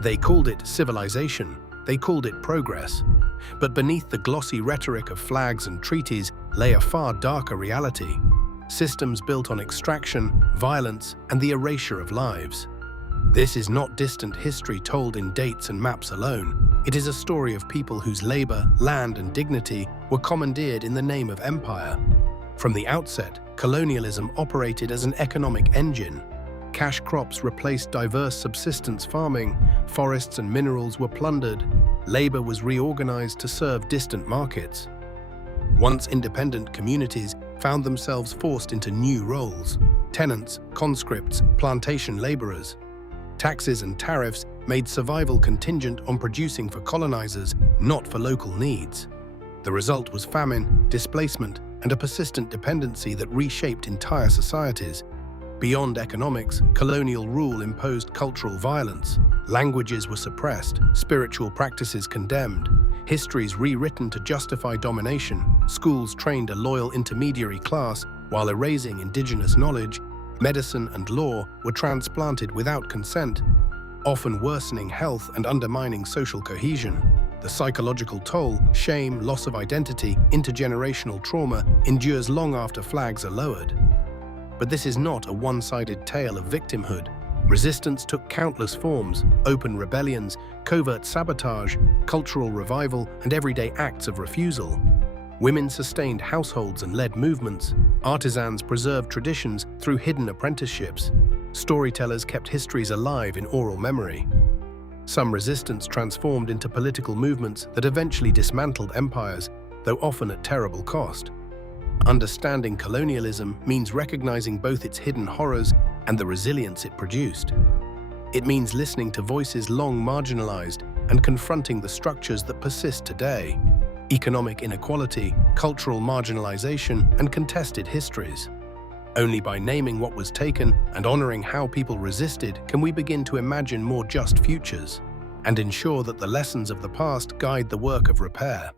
They called it civilization, they called it progress. But beneath the glossy rhetoric of flags and treaties lay a far darker reality. Systems built on extraction, violence, and the erasure of lives. This is not distant history told in dates and maps alone. It is a story of people whose labor, land, and dignity were commandeered in the name of empire. From the outset, colonialism operated as an economic engine. Cash crops replaced diverse subsistence farming, forests and minerals were plundered, labor was reorganized to serve distant markets. Once independent communities found themselves forced into new roles: tenants, conscripts, plantation laborers. Taxes and tariffs made survival contingent on producing for colonizers, not for local needs. The result was famine, displacement, and a persistent dependency that reshaped entire societies. Beyond economics, colonial rule imposed cultural violence. Languages were suppressed, spiritual practices condemned, histories rewritten to justify domination, schools trained a loyal intermediary class while erasing indigenous knowledge, medicine and law were transplanted without consent, often worsening health and undermining social cohesion. The psychological toll, shame, loss of identity, intergenerational trauma endures long after flags are lowered. But this is not a one-sided tale of victimhood. Resistance took countless forms: open rebellions, covert sabotage, cultural revival, and everyday acts of refusal. Women sustained households and led movements. Artisans preserved traditions through hidden apprenticeships. Storytellers kept histories alive in oral memory. Some resistance transformed into political movements that eventually dismantled empires, though often at terrible cost. Understanding colonialism means recognizing both its hidden horrors and the resilience it produced. It means listening to voices long marginalized and confronting the structures that persist today: economic inequality, cultural marginalization, and contested histories. Only by naming what was taken and honoring how people resisted can we begin to imagine more just futures and ensure that the lessons of the past guide the work of repair.